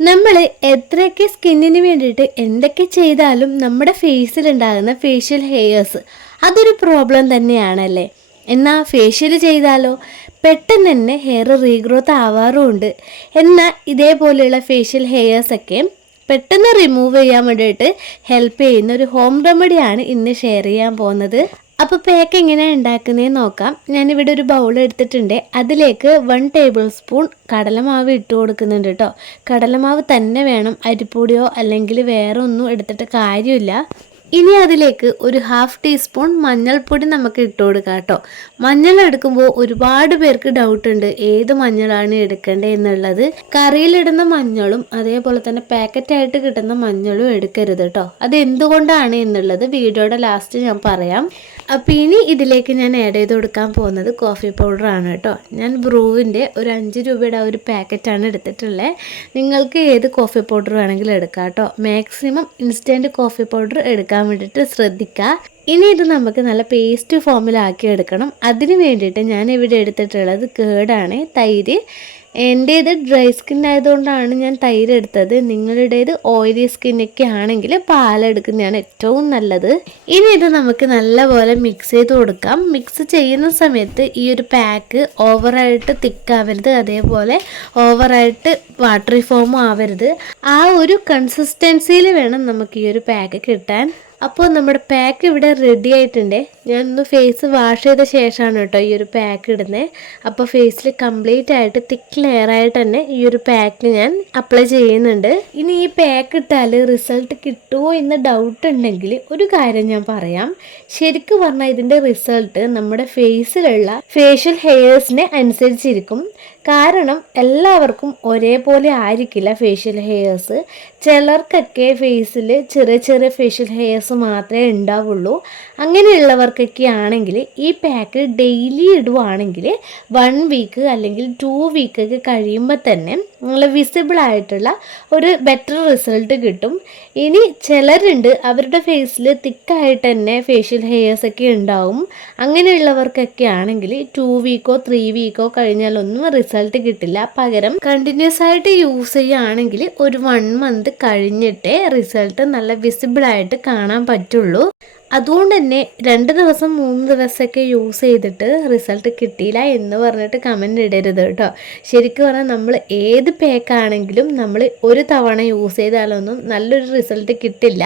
നമ്മൾ എത്രയൊക്കെ സ്കിന്നിന് വേണ്ടിയിട്ട് എന്തൊക്കെ ചെയ്താലും നമ്മുടെ ഫേസിലുണ്ടാകുന്ന ഫേഷ്യൽ ഹെയർസ് അതൊരു പ്രോബ്ലം തന്നെയാണല്ലേ. എന്നാൽ ഫേഷ്യൽ ചെയ്താലോ പെട്ടെന്ന് തന്നെ ഹെയർ റീഗ്രോത്ത് ആവാറുമുണ്ട്. എന്നാൽ ഇതേപോലെയുള്ള ഫേഷ്യൽ ഹെയർസൊക്കെ പെട്ടെന്ന് റിമൂവ് ചെയ്യാൻ വേണ്ടിയിട്ട് ഹെൽപ്പ് ചെയ്യുന്ന ഒരു ഹോം റെമഡിയാണ് ഇന്ന് ഷെയർ ചെയ്യാൻ പോകുന്നത്. അപ്പോൾ പാക്ക് എങ്ങനെയാണ് ഉണ്ടാക്കുന്നതെന്ന് നോക്കാം. ഞാനിവിടെ ഒരു ബൗൾ എടുത്തിട്ടുണ്ട്. അതിലേക്ക് 1 ടേബിൾ സ്പൂൺ കടലമാവ് ഇട്ട് കൊടുക്കുന്നുണ്ട് കേട്ടോ. കടലമാവ് തന്നെ വേണം, അരിപ്പൊടിയോ അല്ലെങ്കിൽ വേറെ ഒന്നും എടുത്തിട്ട് കാര്യമില്ല. ഇനി അതിലേക്ക് ഒരു 1/2 ടീസ്പൂൺ മഞ്ഞൾപ്പൊടി നമുക്ക് ഇട്ട് കൊടുക്കാം കേട്ടോ. മഞ്ഞൾ എടുക്കുമ്പോൾ ഒരുപാട് പേർക്ക് ഡൗട്ട് ഉണ്ട് ഏത് മഞ്ഞളാണ് എടുക്കേണ്ടത് എന്നുള്ളത്. കറിയിലിടുന്ന മഞ്ഞളും അതേപോലെ തന്നെ പാക്കറ്റായിട്ട് കിട്ടുന്ന മഞ്ഞളും എടുക്കരുത് കേട്ടോ. അത് എന്തുകൊണ്ടാണ് എന്നുള്ളത് വീഡിയോയുടെ ലാസ്റ്റ് ഞാൻ പറയാം. അപ്പോൾ ഇനി ഇതിലേക്ക് ഞാൻ ആഡ് ചെയ്ത് കൊടുക്കാൻ പോകുന്നത് കോഫി പൗഡറാണ് കേട്ടോ. ഞാൻ ബ്രൂവിൻ്റെ ഒരു 5 രൂപയുടെ ഒരു പാക്കറ്റാണ് എടുത്തിട്ടുള്ളത്. നിങ്ങൾക്ക് ഏത് കോഫി പൗഡർ വേണമെങ്കിലും എടുക്കാം കേട്ടോ. മാക്സിമം ഇൻസ്റ്റൻറ്റ് കോഫി പൗഡർ എടുക്കാൻ വേണ്ടിയിട്ട് ശ്രദ്ധിക്കുക. ഇനി ഇത് നമുക്ക് നല്ല പേസ്റ്റ് ഫോമിലാക്കി എടുക്കണം. അതിന് വേണ്ടിയിട്ട് ഞാൻ ഇവിടെ എടുത്തിട്ടുള്ളത് കേടാണ്, തൈര്. എൻ്റേത് ഡ്രൈ സ്കിൻ ആയതുകൊണ്ടാണ് ഞാൻ തൈര് എടുത്തത്. നിങ്ങളുടേത് ഓയിലി സ്കിന്നൊക്കെ ആണെങ്കിൽ പാലെടുക്കുന്നതാണ് ഏറ്റവും നല്ലത്. ഇനി ഇത് നമുക്ക് നല്ലപോലെ മിക്സ് ചെയ്ത് കൊടുക്കാം. മിക്സ് ചെയ്യുന്ന സമയത്ത് ഈ ഒരു പാക്ക് ഓവറായിട്ട് തിക്കാവരുത്, അതേപോലെ ഓവറായിട്ട് വാട്ടറി ഫോമും ആവരുത്. ആ ഒരു കൺസിസ്റ്റൻസിയിൽ വേണം നമുക്ക് ഈ ഒരു പാക്ക് കിട്ടാൻ. അപ്പോൾ നമ്മുടെ പാക്ക് ഇവിടെ റെഡി ആയിട്ടുണ്ട്. ഞാനൊന്ന് ഫേസ് വാഷ് ചെയ്ത ശേഷമാണ് കേട്ടോ ഈ ഒരു പാക്ക് ഇടുന്നത്. അപ്പോൾ ഫേസിൽ കംപ്ലീറ്റ് ആയിട്ട് തിക്ക് ലെയറായിട്ട് തന്നെ ഈ ഒരു പാക്ക് ഞാൻ അപ്ലൈ ചെയ്യുന്നുണ്ട്. ഇനി ഈ പാക്ക് ഇട്ടാൽ റിസൾട്ട് കിട്ടുമോ എന്ന് ഡൗട്ട് ഉണ്ടെങ്കിൽ ഒരു കാര്യം ഞാൻ പറയാം. ശരിക്കും പറഞ്ഞാൽ ഇതിൻ്റെ റിസൾട്ട് നമ്മുടെ ഫേസിലുള്ള ഫേഷ്യൽ ഹെയർസിനെ അനുസരിച്ചിരിക്കും. കാരണം എല്ലാവർക്കും ഒരേപോലെ ആയിരിക്കില്ല ഫേഷ്യൽ ഹെയർസ്. ചിലർക്കൊക്കെ ഫേസിൽ ചെറിയ ചെറിയ ഫേഷ്യൽ ഹെയർസ് മാത്രമേ ഉണ്ടാവുള്ളൂ. അങ്ങനെയുള്ളവർക്കൊക്കെ ആണെങ്കിൽ ഈ പാക്ക് ഡെയിലി ഇടുവാണെങ്കിൽ 1 വീക്ക് അല്ലെങ്കിൽ 2 വീക്കൊക്കെ കഴിയുമ്പോൾ തന്നെ നല്ല വിസിബിൾ ആയിട്ടുള്ള ഒരു ബെറ്റർ റിസൾട്ട് കിട്ടും. ഇനി ചിലരുണ്ട് അവരുടെ ഫേസിൽ തിക്കായിട്ട് തന്നെ ഫേഷ്യൽ ഹെയർസ് ഒക്കെ ഉണ്ടാവും. അങ്ങനെയുള്ളവർക്കൊക്കെ ആണെങ്കിൽ 2 വീക്കോ 3 വീക്കോ കഴിഞ്ഞാലൊന്നും റിസൾട്ട് കിട്ടില്ല. പകരം കണ്ടിന്യൂസ് ആയിട്ട് യൂസ് ചെയ്യുകയാണെങ്കിൽ ഒരു 1 മന്ത് കഴിഞ്ഞിട്ടേ റിസൾട്ട് നല്ല വിസിബിൾ ആയിട്ട് കാണാൻ പറ്റുള്ളൂ. അതുകൊണ്ട് തന്നെ 2 ദിവസം 3 ദിവസമൊക്കെ യൂസ് ചെയ്തിട്ട് റിസൾട്ട് കിട്ടിയില്ല എന്ന് പറഞ്ഞിട്ട് കമൻറ്റ് ഇടരുത് കേട്ടോ. ശരിക്കും പറഞ്ഞാൽ നമ്മൾ ഏത് പാക്കാണെങ്കിലും നമ്മൾ ഒരു തവണ യൂസ് ചെയ്താലൊന്നും നല്ലൊരു റിസൾട്ട് കിട്ടില്ല.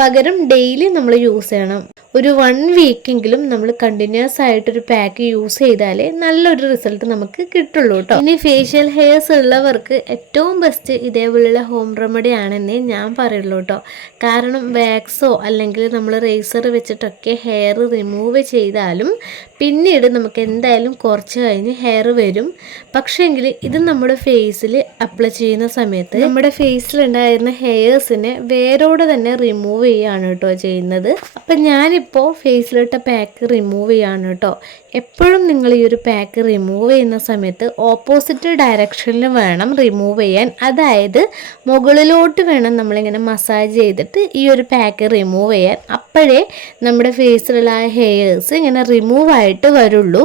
പകരം ഡെയിലി നമ്മൾ യൂസ് ചെയ്യണം. ഒരു 1 വീക്കെങ്കിലും നമ്മൾ കണ്ടിന്യൂസ് ആയിട്ടൊരു പാക്ക് യൂസ് ചെയ്താലേ നല്ലൊരു റിസൾട്ട് നമുക്ക് കിട്ടുള്ളൂ കേട്ടോ. ഇനി ഫേഷ്യൽ ഹെയർസ് ഉള്ളവർക്ക് ഏറ്റവും ബെസ്റ്റ് ഇതേപോലെയുള്ള ഹോം റെമഡി ആണെന്നേ ഞാൻ പറയുള്ളൂ കേട്ടോ. കാരണം വാക്സോ അല്ലെങ്കിൽ നമ്മൾ റേസർ വെച്ചിട്ടൊക്കെ ഹെയർ റിമൂവ് ചെയ്താലും പിന്നീട് നമുക്ക് എന്തായാലും കുറച്ച് കഴിഞ്ഞ് ഹെയർ വരും. പക്ഷേങ്കിൽ ഇത് നമ്മുടെ ഫേസിൽ അപ്ലൈ ചെയ്യുന്ന സമയത്ത് നമ്മുടെ ഫേസിലുണ്ടായിരുന്ന ഹെയർസിനെ വേരോടെ തന്നെ റിമൂവ് ചെയ്യുകയാണ് കേട്ടോ ചെയ്യുന്നത്. അപ്പം ഞാനിപ്പോൾ ഫേസിലിട്ട പാക്ക് റിമൂവ് ചെയ്യാണ് കേട്ടോ. എപ്പോഴും നിങ്ങൾ ഈ ഒരു പാക്ക് റിമൂവ് ചെയ്യുന്ന സമയത്ത് ഓപ്പോസിറ്റ് ഡയറക്ഷനിൽ വേണം റിമൂവ് ചെയ്യാൻ. അതായത് മുകളിലോട്ട് വേണം നമ്മളിങ്ങനെ മസാജ് ചെയ്തിട്ട് ഈ ഒരു പാക്ക് റിമൂവ് ചെയ്യാൻ. അപ്പോഴേ നമ്മുടെ ഫേസിലുള്ള ഹെയർസ് ഇങ്ങനെ റിമൂവ് ആയിട്ട് വരുള്ളൂ.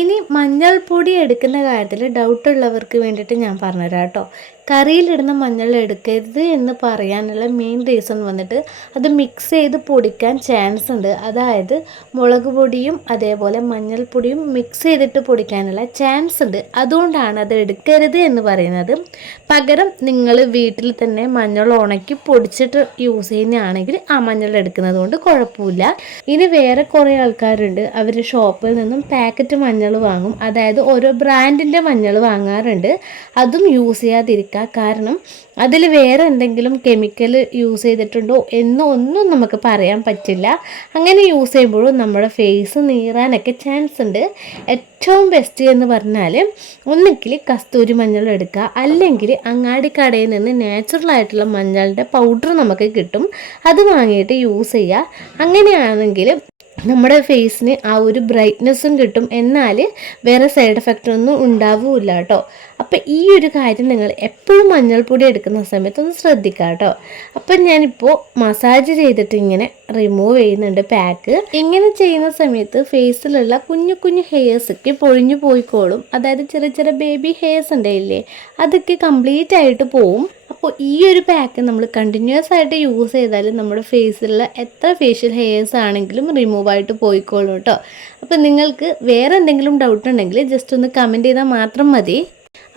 ഇനി മഞ്ഞൾപ്പൊടി എടുക്കുന്ന കാര്യത്തിൽ ഡൗട്ടുള്ളവർക്ക് വേണ്ടിയിട്ട് ഞാൻ പറഞ്ഞുതരാം കേട്ടോ. കറിയിലിടുന്ന മഞ്ഞൾ എടുക്കരുത് എന്ന് പറയാനുള്ള മെയിൻ റീസൺ വന്നിട്ട് അത് മിക്സ് ചെയ്ത് പൊടിക്കാൻ ചാൻസ് ഉണ്ട്. അതായത് മുളക് പൊടിയും അതേപോലെ മഞ്ഞൾപ്പൊടിയും മിക്സ് ചെയ്തിട്ട് പൊടിക്കാനുള്ള ചാൻസ് ഉണ്ട്. അതുകൊണ്ടാണ് അത് എടുക്കരുത് എന്ന് പറയുന്നത്. പകരം നിങ്ങൾ വീട്ടിൽ തന്നെ മഞ്ഞൾ ഉണക്കി പൊടിച്ചിട്ട് യൂസ് ചെയ്യുന്നതാണെങ്കിൽ ആ മഞ്ഞൾ എടുക്കുന്നത് കൊണ്ട് കുഴപ്പമില്ല. ഇനി വേറെ കുറേ ആൾക്കാരുണ്ട്, അവർ ഷോപ്പിൽ നിന്നും പാക്കറ്റ് മഞ്ഞൾ വാങ്ങും. അതായത് ഓരോ ബ്രാൻഡിൻ്റെ മഞ്ഞൾ വാങ്ങാറുണ്ട്. അതും യൂസ് ചെയ്യാതിരിക്കുക. കാരണം അതിൽ വേറെ എന്തെങ്കിലും കെമിക്കൽ യൂസ് ചെയ്തിട്ടുണ്ടോ എന്നൊന്നും നമുക്ക് പറയാൻ പറ്റില്ല. അങ്ങനെ യൂസ് ചെയ്യുമ്പോഴും നമ്മുടെ ഫേസ് നീറാനൊക്കെ ചാൻസ് ഉണ്ട്. ഏറ്റവും ബെസ്റ്റ് എന്ന് പറഞ്ഞാൽ ഒന്നുകിൽ കസ്തൂരി മഞ്ഞൾ എടുക്കുക, അല്ലെങ്കിൽ അങ്ങാടി കടയിൽ നിന്ന് നാച്ചുറൽ ആയിട്ടുള്ള മഞ്ഞളുടെ പൗഡർ നമുക്ക് കിട്ടും. അത് വാങ്ങിയിട്ട് യൂസ് ചെയ്യുക. അങ്ങനെയാണെങ്കിൽ നമ്മുടെ ഫേസിന് ആ ഒരു ബ്രൈറ്റ്നെസ്സും കിട്ടും. എന്നാൽ വേറെ സൈഡ് എഫക്റ്റ് ഒന്നും ഉണ്ടാവില്ല കേട്ടോ. അപ്പം ഈ ഒരു കാര്യം നിങ്ങൾ എപ്പോഴും മഞ്ഞൾപ്പൊടി എടുക്കുന്ന സമയത്ത് ഒന്ന് ശ്രദ്ധിക്കുക കേട്ടോ. അപ്പം ഞാനിപ്പോൾ മസാജ് ചെയ്തിട്ട് ഇങ്ങനെ റിമൂവ് ചെയ്യുന്നുണ്ട് പാക്ക്. ഇങ്ങനെ ചെയ്യുന്ന സമയത്ത് ഫേസിലുള്ള കുഞ്ഞു കുഞ്ഞു ഹെയർസൊക്കെ പൊഴിഞ്ഞു പോയിക്കോളും. അതായത് ചെറിയ ചെറിയ ബേബി ഹെയർസ് ഉണ്ടായില്ലേ, അതൊക്കെ കംപ്ലീറ്റ് ആയിട്ട് പോവും. അപ്പോൾ ഈ ഒരു പാക്ക് നമ്മൾ കണ്ടിന്യൂസ് ആയിട്ട് യൂസ് ചെയ്താൽ നമ്മുടെ ഫേസിലുള്ള എത്ര ഫേഷ്യൽ ഹെയർസ് ആണെങ്കിലും റിമൂവ് ആയിട്ട് പോയിക്കോളും കേട്ടോ. അപ്പോൾ നിങ്ങൾക്ക് വേറെ എന്തെങ്കിലും ഡൗട്ട് ഉണ്ടെങ്കിൽ ജസ്റ്റ് ഒന്ന് കമൻറ്റ് ചെയ്താൽ മാത്രം മതി.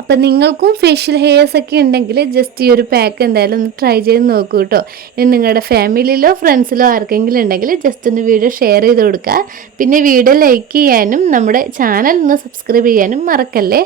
അപ്പം നിങ്ങൾക്കും ഫേഷ്യൽ ഹെയർസ് ഒക്കെ ഉണ്ടെങ്കിൽ ജസ്റ്റ് ഈ ഒരു പാക്ക് എന്തായാലും ഒന്ന് ട്രൈ ചെയ്ത് നോക്കൂ കേട്ടോ. ഇനി നിങ്ങളുടെ ഫാമിലിയിലോ ഫ്രണ്ട്സിലോ ആർക്കെങ്കിലും ഉണ്ടെങ്കിൽ ജസ്റ്റ് ഒന്ന് വീഡിയോ ഷെയർ ചെയ്ത് കൊടുക്കുക. പിന്നെ വീഡിയോ ലൈക്ക് ചെയ്യാനും നമ്മുടെ ചാനൽ ഒന്ന് സബ്സ്ക്രൈബ് ചെയ്യാനും മറക്കല്ലേ.